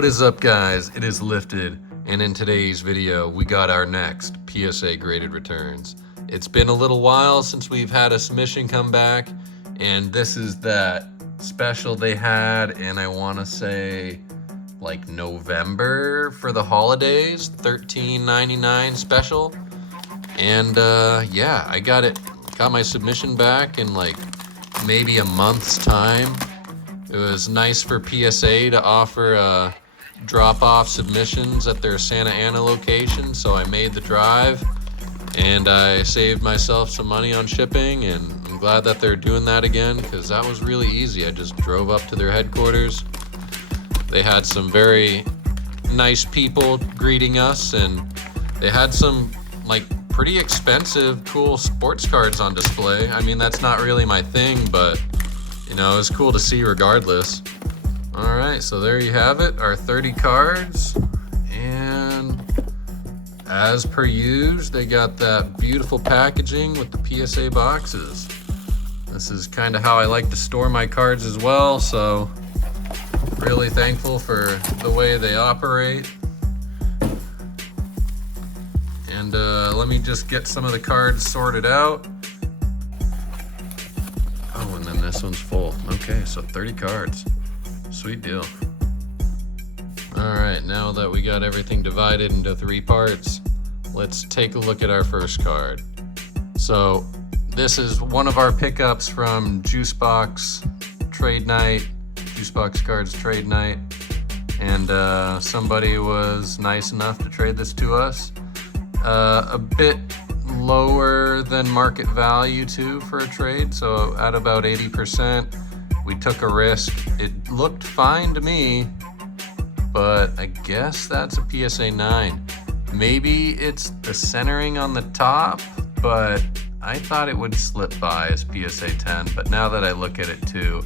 What is up, guys? It is Lifted, and in today's video we got our next PSA graded returns. It's been a little while since we've had a submission come back, and this is that special they had in, I want to say, like November for the holidays, $13.99 special. And yeah, I got my submission back in like maybe a month's time. It was nice for PSA to offer drop-off submissions at their Santa Ana location, so I made the drive and I saved myself some money on shipping, and I'm glad that they're doing that again because that was really easy. I just drove up to their headquarters. They had some very nice people greeting us, and they had some like pretty expensive, cool sports cards on display. I mean, that's not really my thing, but you know, it's cool to see regardless. All right, so there you have it, our 30 cards. And as per usual, they got that beautiful packaging with the PSA boxes. This is kind of how I like to store my cards as well, so really thankful for the way they operate. And let me just get some of the cards sorted out. Oh, and then this one's full. Okay, so 30 cards. Sweet deal. All right, now that we got everything divided into 3 parts, let's take a look at our first card. So this is one of our pickups from Juicebox Trade Night, Juicebox Cards Trade Night, and somebody was nice enough to trade this to us. A bit lower than market value too for a trade, so at about 80%. We took a risk. It looked fine to me, but I guess that's a PSA 9. Maybe it's the centering on the top, but I thought it would slip by as PSA 10, but now that I look at it too,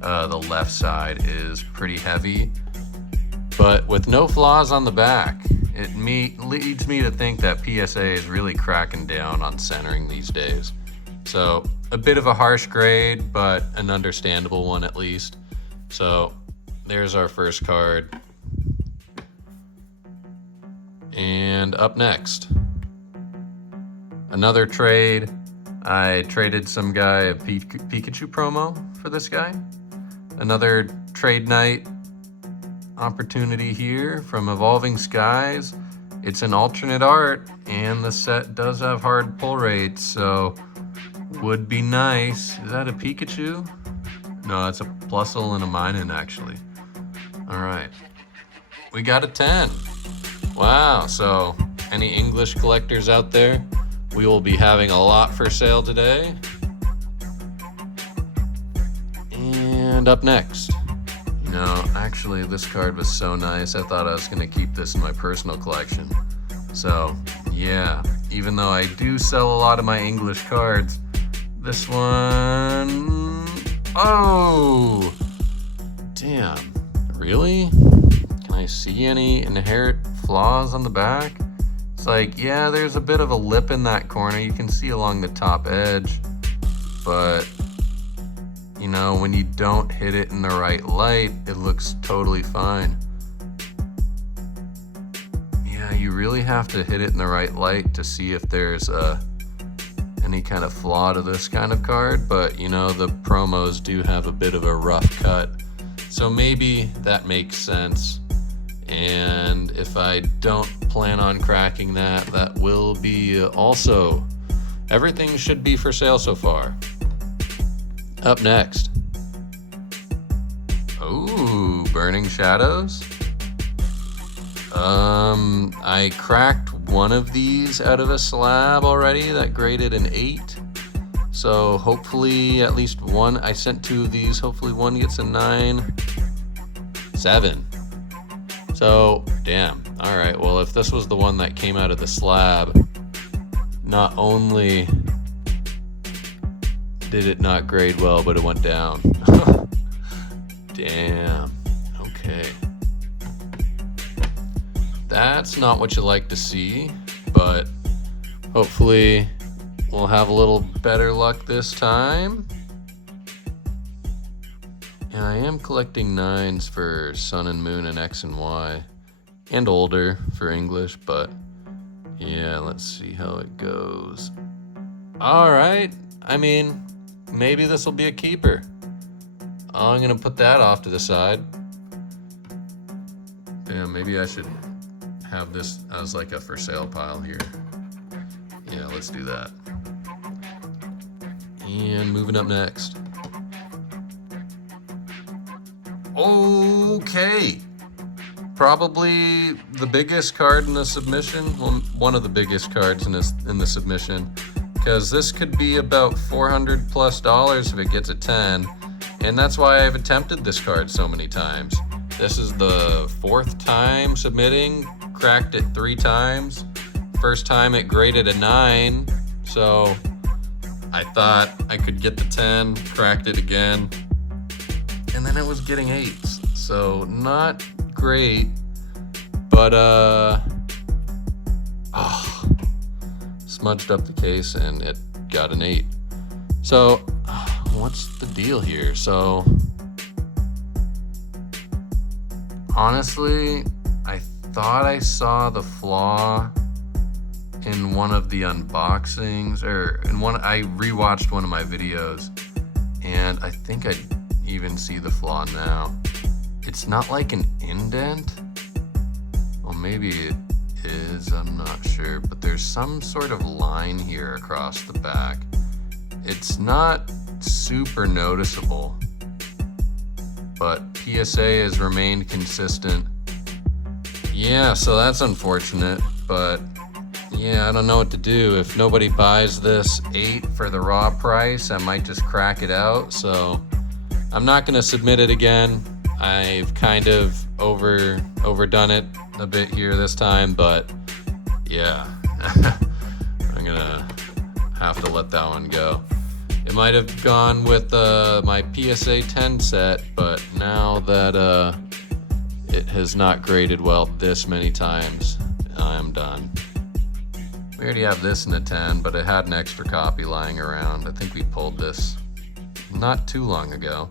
the left side is pretty heavy, but with no flaws on the back. It leads me to think that PSA is really cracking down on centering these days. So a bit of a harsh grade, but an understandable one at least. So there's our first card. And up next, another trade. I traded some guy a Pikachu promo for this guy. Another trade night opportunity here from Evolving Skies. It's an alternate art, and the set does have hard pull rates, so would be nice. Is that a Pikachu? No, that's a Plusle and a Minun, actually. All right, we got a 10. Wow, so any English collectors out there, we will be having a lot for sale today. And up next, no, actually this card was so nice, I thought I was gonna keep this in my personal collection. So yeah, even though I do sell a lot of my English cards, this one, oh, damn, really? Can I see any inherent flaws on the back? It's like, yeah, there's a bit of a lip in that corner, you can see along the top edge, but you know, when you don't hit it in the right light, it looks totally fine. Yeah, you really have to hit it in the right light to see if there's any kind of flaw to this kind of card, but you know, the promos do have a bit of a rough cut, so maybe that makes sense. And if I don't plan on cracking that, that will be also, everything should be for sale so far. Up next, ooh, Burning Shadows. I cracked one of these out of a slab already that graded an 8. So hopefully at least one, I sent 2 of these, hopefully one gets a 9. 7. So, damn. All right, well, if this was the one that came out of the slab, not only did it not grade well, but it went down. Damn. Okay. That's not what you like to see, but hopefully we'll have a little better luck this time. Yeah, I am collecting 9s for Sun and Moon and X and Y, and older for English, but yeah, let's see how it goes. All right, I mean, maybe this will be a keeper. I'm gonna put that off to the side. Yeah, maybe I should have this as like a for sale pile here. Yeah, let's do that. And moving up next. Okay. Probably the biggest card in the submission. Well, one of the biggest cards in the submission. Because this could be about $400 plus if it gets a 10. And that's why I've attempted this card so many times. This is the 4th time submitting, cracked it 3 times. First time it graded a 9, so I thought I could get the 10, cracked it again, and then it was getting 8s. So not great, but smudged up the case and it got an 8. So what's the deal here? So honestly, I thought I saw the flaw in one of the unboxings, or in one, I rewatched one of my videos, and I think I even see the flaw now. It's not like an indent. Well, maybe it is, I'm not sure, but there's some sort of line here across the back. It's not super noticeable, but PSA has remained consistent. Yeah, so that's unfortunate, but yeah, I don't know what to do. If nobody buys this 8 for the raw price, I might just crack it out. So I'm not gonna submit it again. I've kind of overdone it a bit here this time, but yeah, I'm gonna have to let that one go. It might have gone with my PSA 10 set, but now that it has not graded well this many times, I'm done. We already have this in a 10, but it had an extra copy lying around. I think we pulled this not too long ago.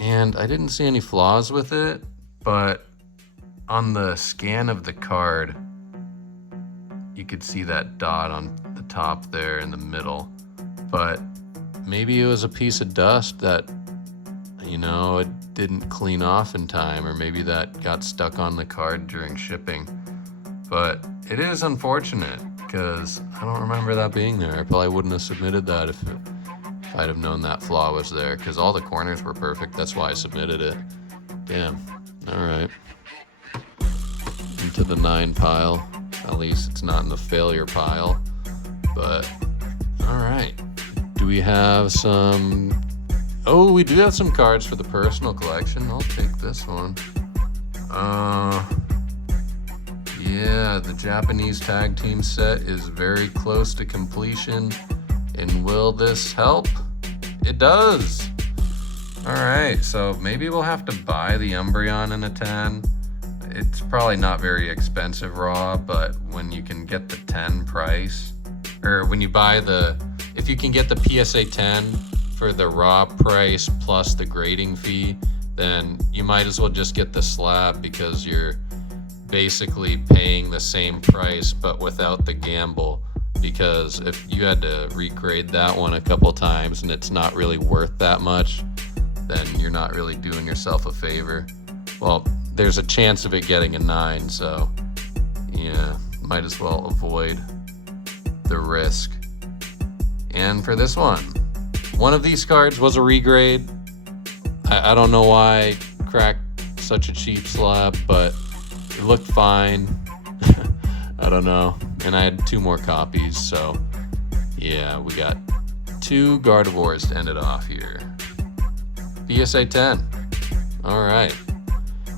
And I didn't see any flaws with it, but on the scan of the card, you could see that dot on the top there in the middle. But maybe it was a piece of dust that, you know, it didn't clean off in time, or maybe that got stuck on the card during shipping. But it is unfortunate, because I don't remember that being there. I probably wouldn't have submitted that if I'd have known that flaw was there, because all the corners were perfect. That's why I submitted it. Damn. All right. Into the 9 pile. At least it's not in the failure pile. But all right. Do we have some? Oh, we do have some cards for the personal collection. I'll take this one. Yeah, the Japanese tag team set is very close to completion. And will this help? It does. All right, so maybe we'll have to buy the Umbreon in a 10. It's probably not very expensive raw, but when you can get the 10 price, or when you buy if you can get the PSA 10 for the raw price plus the grading fee, then you might as well just get the slab, because you're basically paying the same price but without the gamble. Because if you had to regrade that one a couple times and it's not really worth that much, then you're not really doing yourself a favor. Well, there's a chance of it getting a 9, so yeah, might as well avoid the risk. And for this one of these cards was a regrade. I don't know why I cracked such a cheap slab, but it looked fine. I don't know. And I had 2 more copies, so yeah, we got 2 Gardevoirs to end it off here. PSA 10. All right.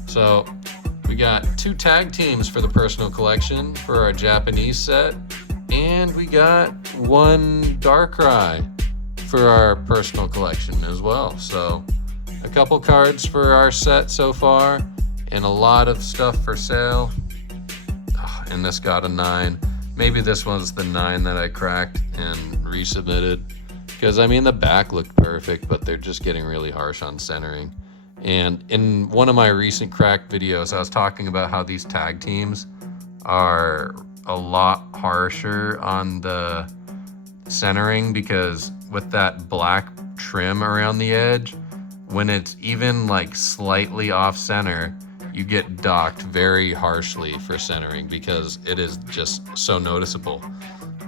So we got 2 tag teams for the personal collection for our Japanese set, and we got 1 Darkrai for our personal collection as well. So a couple cards for our set so far, and a lot of stuff for sale. And this got a 9. Maybe this was the 9 that I cracked and resubmitted, Because I mean, the back looked perfect, but they're just getting really harsh on centering. And in one of my recent cracked videos, I was talking about how these tag teams are a lot harsher on the centering, because with that black trim around the edge, when it's even like slightly off center, you get docked very harshly for centering because it is just so noticeable.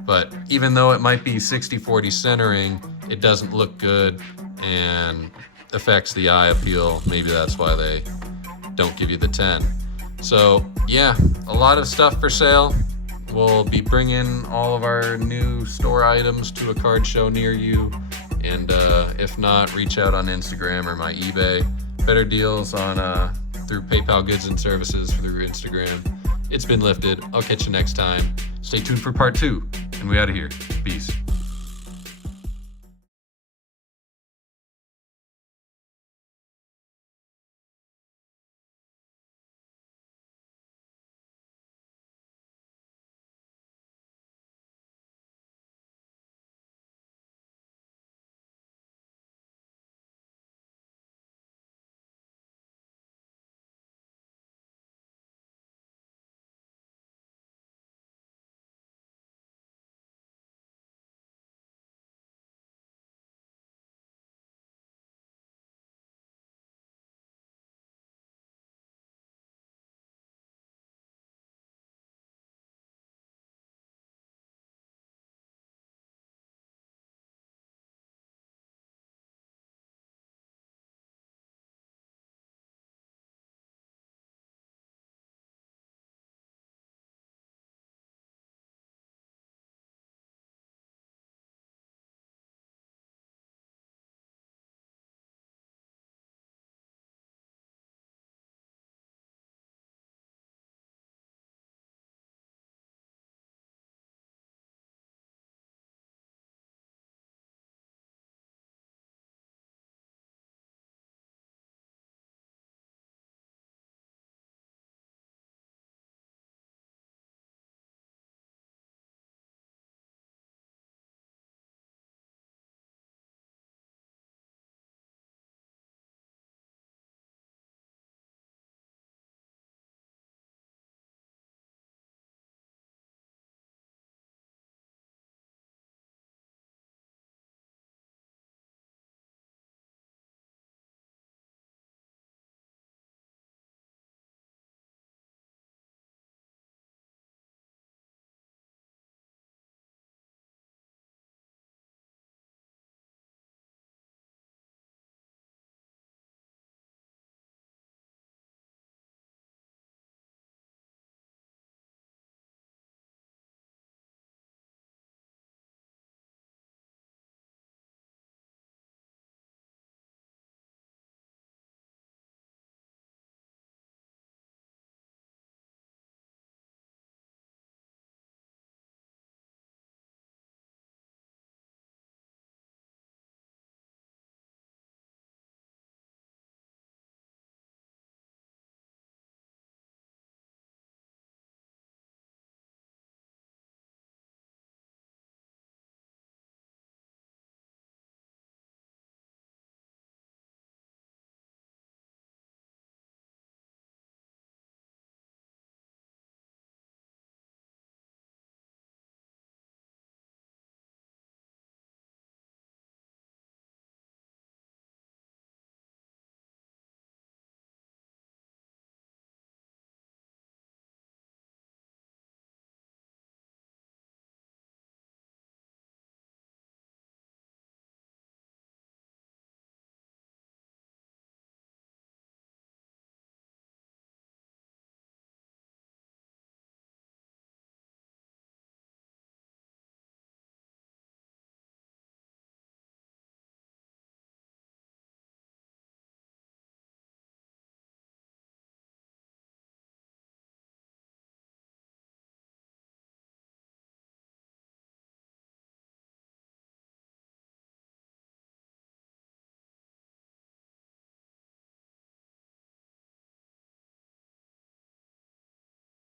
But even though it might be 60-40 centering, it doesn't look good and affects the eye appeal. Maybe that's why they don't give you the 10. So yeah, a lot of stuff for sale. We'll be bringing all of our new store items to a card show near you. And if not, reach out on Instagram or my eBay. Better deals on through PayPal goods and services through Instagram. It's been lifted. I'll catch you next time. Stay tuned for part 2. And we out of here. Peace.